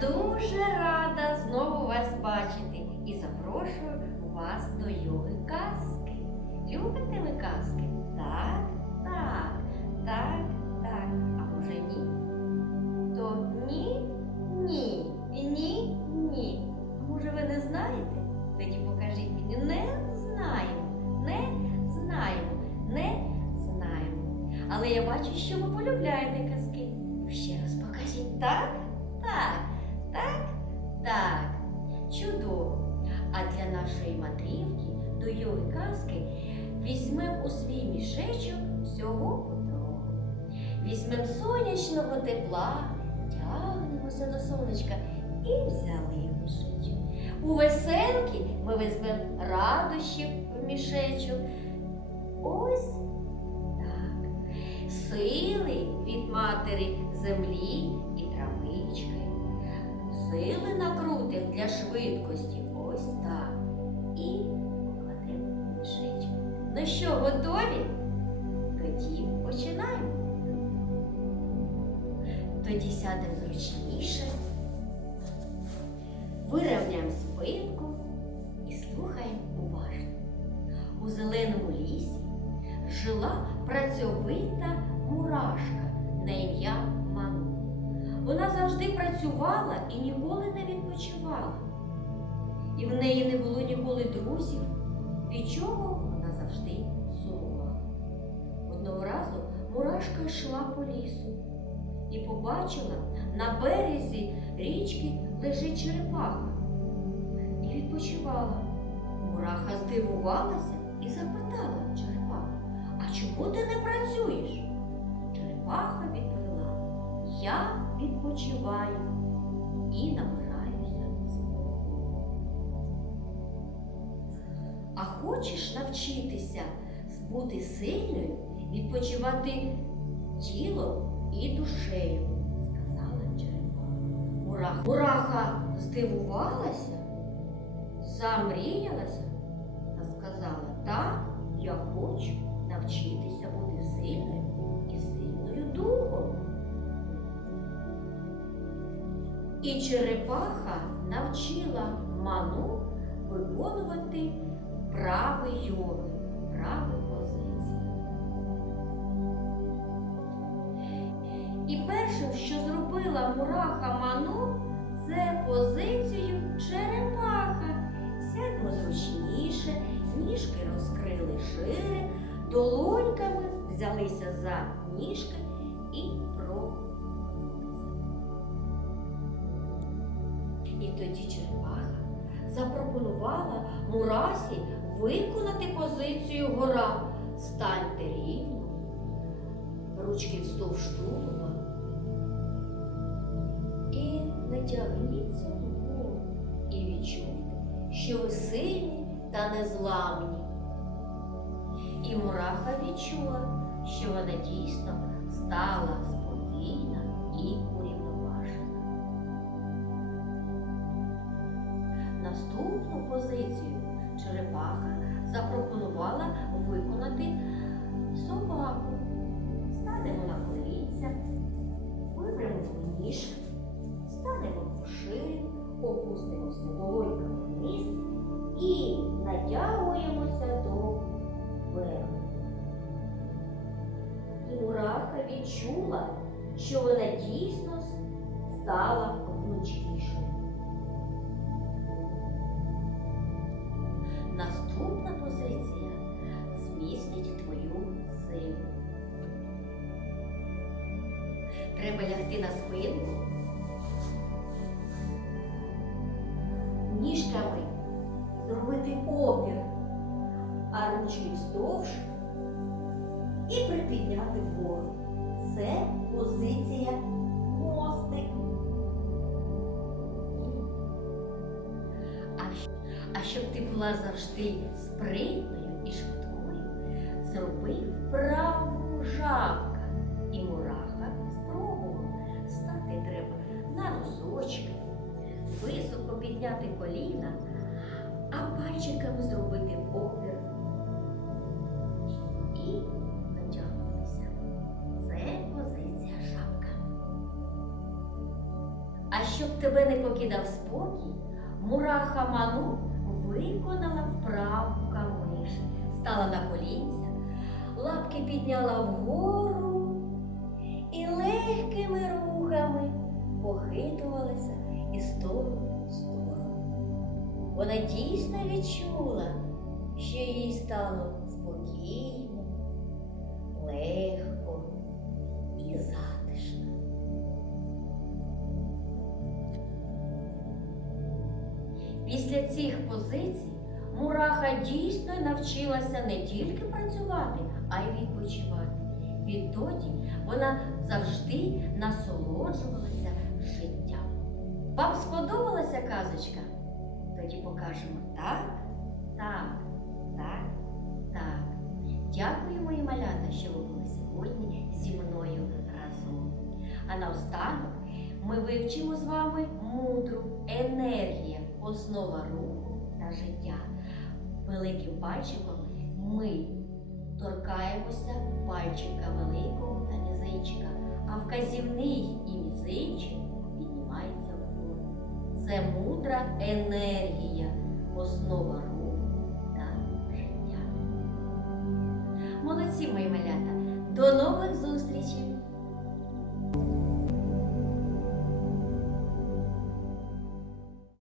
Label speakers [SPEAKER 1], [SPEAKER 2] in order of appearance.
[SPEAKER 1] дуже рада знову вас бачити і запрошую вас до йоги казки. Любите ви казки? Так, так, так, так. А може ні? То ні, ні, ні, ні. А може ви не знаєте? Тоді покажіть мені. Не знаємо, не знаємо, не знаємо. Але я бачу, що ви полюбляєте казки. Ще раз покажіть. Так, так, до казки візьмемо у свій мішечок всього потроху. Візьмемо сонячного тепла, тягнемося до сонечка і взяли в мішечок. У веселки ми візьмемо радощів в мішечок. Ось так. Сили від матері землі і травички. Сили накрутим для швидкості. Ось так. І що, готові? Тоді починаємо. Тоді сядемо зручніше, вирівняємо спинку і слухаємо уважно. У зеленому лісі жила працьовита мурашка на ім'я Ману. Вона завжди працювала і ніколи не відпочивала. І в неї не було ніколи друзів, від чого вона завжди сумувала. Одного разу мурашка йшла по лісу і побачила на березі річки лежить черепаха і відпочивала. Мураха здивувалася і запитала черепаху, а чому ти не працюєш? Черепаха відповіла, я відпочиваю і набираюся хочеш навчитися бути сильною, відпочивати тілом і душею, сказала черепаха. Мураха, Мураха здивувалася, замріялася та сказала, так, я хочу навчитися бути сильною і сильною духом. І черепаха навчила ману виконувати прави йоги, прави позиції. І першим, що зробила мураха ману, це позицію черепаха. Сядьмо зручніше, ніжки розкрили шире, долоньками взялися за ніжки і прогнулися. І тоді черепаха запропонувала мурасі виконати позицію гора. Станьте рівно, ручки вздовж тулуба і натягніться вгору і відчуйте, що ви сильні та незламні. І мураха відчула, що вона дійсно стала спокійна і урівноважена. Наступну позицію черепаха запропонувала виконати собаку. Станемо на коліця, випрямимо ніжки, станемо по пошире, опустимося долоньками вниз і натягуємося до верху. І мураха відчула, що вона дійсно стала гнучкішою. На спинку. Ніжками зробити опір, а ручки вздовж і припідняти вгору. Це позиція мостик. А щоб ти була завжди спритною і швидкою, зроби вправу А щоб тебе не покидав спокій, мураха Ману виконала вправу камиш, стала на колінця, лапки підняла вгору і легкими рухами похитувалася із сторону в сторону. Вона дійсно відчула, що їй стало спокійно, легко і затишно. Після цих позицій мураха дійсно навчилася не тільки працювати, а й відпочивати. Відтоді вона завжди насолоджувалася життям. Вам сподобалася казочка? Тоді покажемо так, так, так, так. Дякую, мої малята, що ви були А наостанок ми вивчимо з вами мудру енергія, основа руху та життя. Великим пальчиком ми торкаємося пальчика великого та мізинчика, а вказівний і мізинчик піднімається вгору. Це мудра енергія, основа руху та життя. Молодці, мої малята! До нових зустрічей!